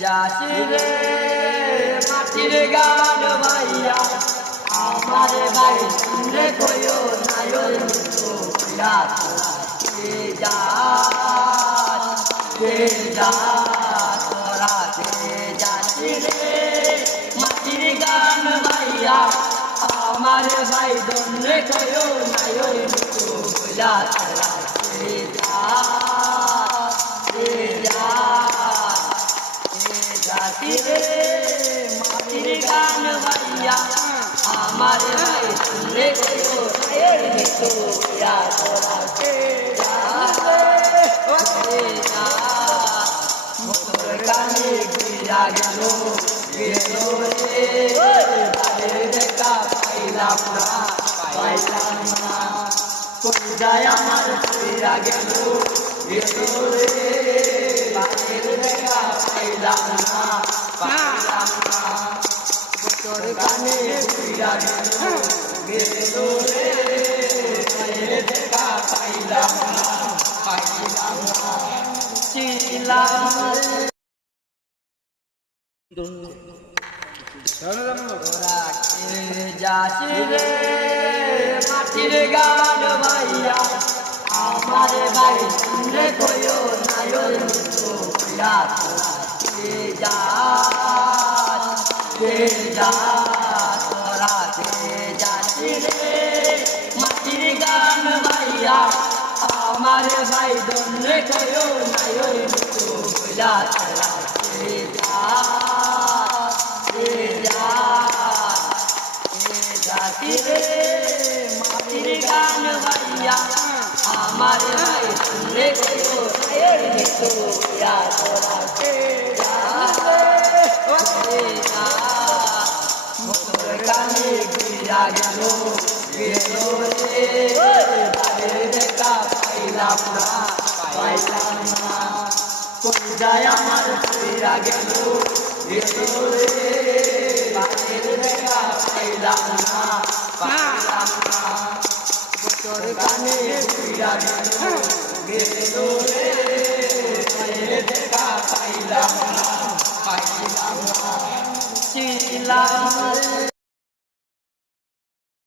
যাচিরে মাটির গান ভাইয়া আমার ভাই রে কইও নায়ল তোরা যাচিরে মাটির গান ভাইয়া আমার ভাই রে কইও নায়ল মাটির গান ভাইয়া আমার ভাই রে কইও কানে গিয়া গেল দেখা পাইলাম না কোন যায় আমার ফিরা গেল দেখা পাইলাম না তোর কানে ফিরা গেল দেখা পাইলাম না যাচিরে মাটির গান ভাইয়া আমার ভাই রে কইও নায়ল তোরা যাচিরে মাটির গান ভাইয়া আমার ভাই রে কইও নায়ল মাটির গান ভাইয়া আমার ভাই রে কইও কানে গিয়া গেল দেখা পাইলাম না কোন যায় আমার ফিরা গেল দেখা পাইলাম না তোর কানে ফিরা গেল